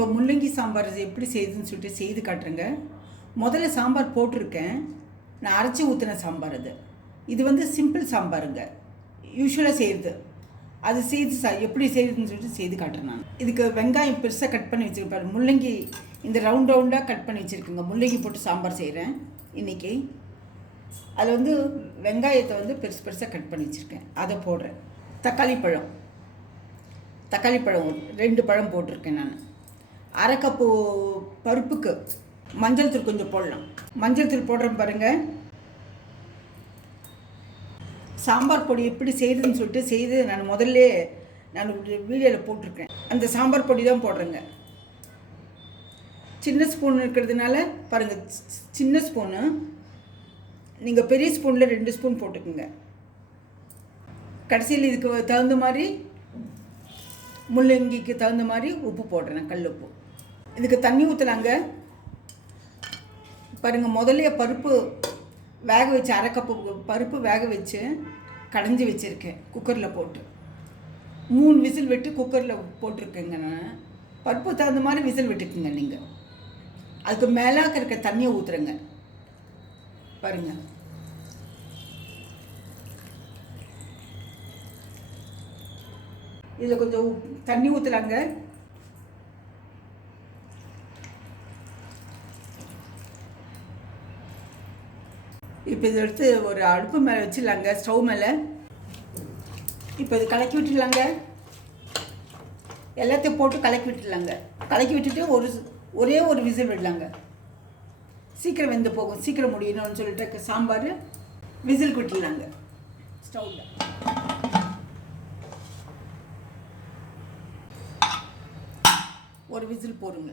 இப்போ முள்ளங்கி சாம்பார் எப்படி செய்யுதுன்னு சொல்லிட்டு செய்து காட்டுறேங்க. முதல்ல சாம்பார் போட்டிருக்கேன். நான் அரைச்சி ஊற்றின சாம்பார் இது வந்து சிம்பிள் சாம்பாருங்க, யூஸ்வலாக செய்கிறது. அது செய்து எப்படி செய்யுதுன்னு சொல்லிட்டு செய்து காட்டுறேன். நான் இதுக்கு வெங்காயம் பெருசாக கட் பண்ணி வச்சுருப்பேன். முள்ளங்கி இந்த ரவுண்டாக கட் பண்ணி வச்சுருக்குங்க. முள்ளங்கி போட்டு சாம்பார் செய்கிறேன் இன்றைக்கி. அதில் வந்து வெங்காயத்தை வந்து பெருசாக கட் பண்ணி வச்சுருக்கேன், அதை போடுறேன். தக்காளி பழம் 2 பழம் போட்டிருக்கேன். நான் அரை கப்பு பருப்புக்கு மஞ்சள் தூள் கொஞ்சம் போடலாம். மஞ்சள் தூள் போடுறேன் பாருங்கள். சாம்பார் பொடி எப்படி செய்யுதுன்னு சொல்லிட்டு செய்து நான் முதல்ல வீடியோவில் போட்டிருக்கேன். அந்த சாம்பார் பொடி தான் போடுறேங்க. சின்ன ஸ்பூன் இருக்கிறதுனால பாருங்கள், சின்ன ஸ்பூனு. நீங்கள் பெரிய ஸ்பூனில் 2 ஸ்பூன் போட்டுக்குங்க. கடைசியில் இதுக்கு தகுந்த மாதிரி, முள்ளங்கிக்கு தகுந்த மாதிரி உப்பு போடுறேன், கல் உப்பு. இதுக்கு தண்ணி ஊற்றலாங்க. பாருங்கள், முதல்ல பருப்பு வேக வச்சு, அரை கப்பு பருப்பு வேக வச்சு கடைஞ்சி வச்சுருக்கேன். குக்கரில் போட்டு 3 விசில் விட்டு குக்கரில் போட்டிருக்கேங்க. நான் பருப்பு தகுந்த மாதிரி விசில் விட்டுக்குங்க நீங்கள். அதுக்கு மேலாக்க இருக்க தண்ணியை ஊற்றுறேங்க. பாருங்கள், இதில் கொஞ்சம் தண்ணி ஊற்றலாங்க. இப்போ இதை எடுத்து ஒரு அடுப்பு மேலே வச்சிடலாங்க, ஸ்டவ் மேலே. இப்போ இது கலக்கி விட்டுடலாங்க. எல்லாத்தையும் போட்டு கலக்கி விட்டுடலாங்க. கலக்கி விட்டுட்டு ஒரே ஒரு விசில் விடலாங்க. சீக்கிரம் வெந்து போகும், சீக்கிரம் முடியணும்னு சொல்லிட்டு சாம்பார் விசில் விட்டுடலாங்க ஸ்டவ்வில். ஒரு விசில் போடுங்க.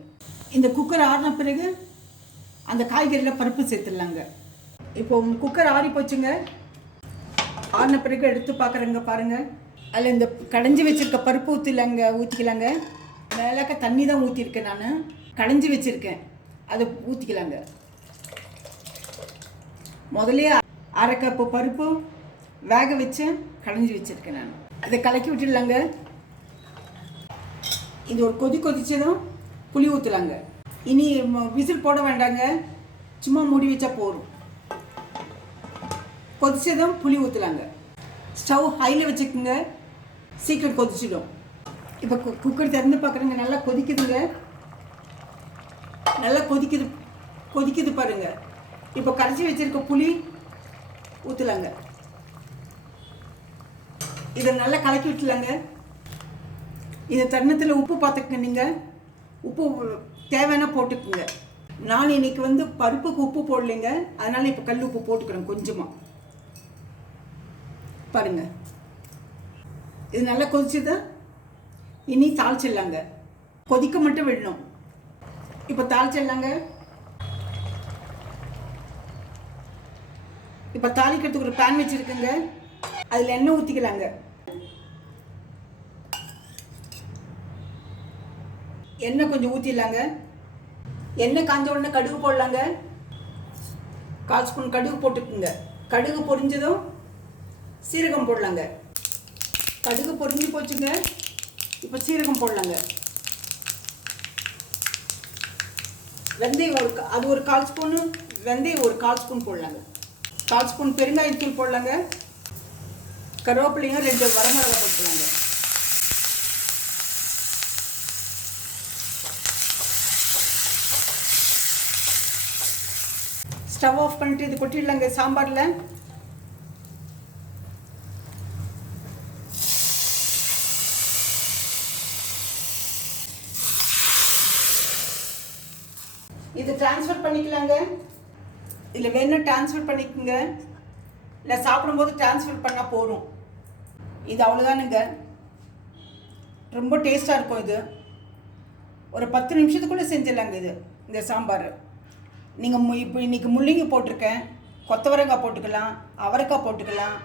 இந்த குக்கர் ஆறின பிறகு அந்த காய்கறியில் பருப்பு சேர்த்துடலாங்க. இப்போ குக்கர் ஆறி போச்சுங்க. ஆறின பிறகு எடுத்து பார்க்குறேங்க. பாருங்கள், அதில் இந்த கடைஞ்சி வச்சுருக்க பருப்பு ஊற்றிக்கலாங்க. மேலாக்க தண்ணி தான் ஊற்றிருக்கேன். நான் கடைஞ்சி வச்சுருக்கேன், அதை ஊற்றிக்கலாங்க. முதலே அரை கப்பு பருப்பு வேக வச்சு கடைஞ்சி வச்சுருக்கேன். நான் அதை கலக்கி விட்டுடலாங்க. இது ஒரு கொதிச்சதும் புளி ஊற்றலாங்க. இனி விசில் போட வேண்டாங்க, சும்மா மூடி வச்சா போதும். கொதிச்சதும் புளி ஊற்றலாங்க. ஸ்டவ் ஹையில் வச்சுக்கோங்க, சீக்கிரம் கொதிச்சிடும். இப்போ குக்கர் திறந்து பார்க்குறேங்க. நல்லா கொதிக்குதுங்க, நல்லா கொதிக்குது பாருங்கள். இப்போ கரைச்சி வச்சுருக்க புளி ஊற்றலாங்க. இதை நல்லா கலக்கி விட்டுலாங்க. இந்த தருணத்தில் உப்பு பார்த்துக்குங்க. நீங்கள் உப்பு தேவைன்னா போட்டுக்குங்க. நான் இன்னைக்கு வந்து பருப்புக்கு உப்பு போடலைங்க, அதனால் இப்போ கல் உப்பு போட்டுக்கிறேன் கொஞ்சமாக. பாருங்கள், இது நல்லா கொதிச்சுது. இனி தாளிச்சிடலாங்க. கொதிக்க மட்டும் விடணும். இப்போ தாளிச்சிடலாங்க. இப்போ தாளிக்கிறதுக்கு ஒரு பேன் வச்சுருக்குங்க. அதில் எண்ணெய் ஊற்றிக்கலாங்க. எண்ணெய் கொஞ்சம் ஊற்றிடலாங்க. எண்ணெய் காஞ்ச உடனே கடுகு போடலாங்க. 1/4 ஸ்பூன் கடுகு போட்டுக்குங்க. கடுகு பொரிஞ்சதும் சீரகம் போடலாங்க. கடுகு பொரிஞ்சு போச்சுங்க. இப்போ சீரகம் போடலாங்க. வெந்தயம் அது ஒரு 1/4 ஸ்பூனு, வெந்தயம் ஒரு 1/4 ஸ்பூன் போடலாங்க. 1/4 ஸ்பூன் பெருங்காயத்தூள் போடலாங்க. கருவேப்பிலையும் 2 வரமிளகாய் போட்டுக்கலாங்க. ஸ்டவ் ஆஃப் பண்ணிட்டு இது கொட்டிடலாங்க சாம்பாரில். இது ட்ரான்ஸ்ஃபர் பண்ணிக்கலாங்க. இல்லை வேணும் ட்ரான்ஸ்ஃபர் பண்ணிக்கோங்க, இல்லை சாப்பிடும்போது ட்ரான்ஸ்ஃபர் பண்ணால் போதும். இது அவ்வளோதானுங்க. ரொம்ப டேஸ்ட்டாக இருக்கும். இது ஒரு 10 நிமிஷத்துக்குள்ளே செஞ்சிடலாங்க. இந்த சாம்பார் நீங்கள் இப்போ இன்றைக்கி முள்ளங்கி போட்டிருக்கேன், கொத்தவரங்காய் போட்டுக்கலாம், அவரைக்காய் போட்டுக்கலாம்,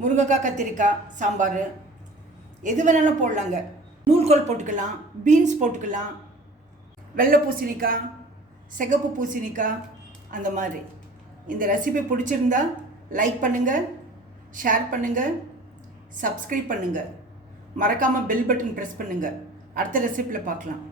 முருங்கைக்காய், கத்திரிக்காய் சாம்பார் எது வேணாலும் போடலாங்க. நூல்கோல் போட்டுக்கலாம், பீன்ஸ் போட்டுக்கலாம், வெள்ளை பூசணிக்காய், சிகப்பு பூசணிக்காய், அந்த மாதிரி. இந்த ரெசிபி பிடிச்சிருந்தா லைக் பண்ணுங்கள், ஷேர் பண்ணுங்கள், சப்ஸ்கிரைப் பண்ணுங்கள். மறக்காமல் பெல் பட்டன் ப்ரெஸ் பண்ணுங்கள். அடுத்த ரெசிபியில் பார்க்கலாம்.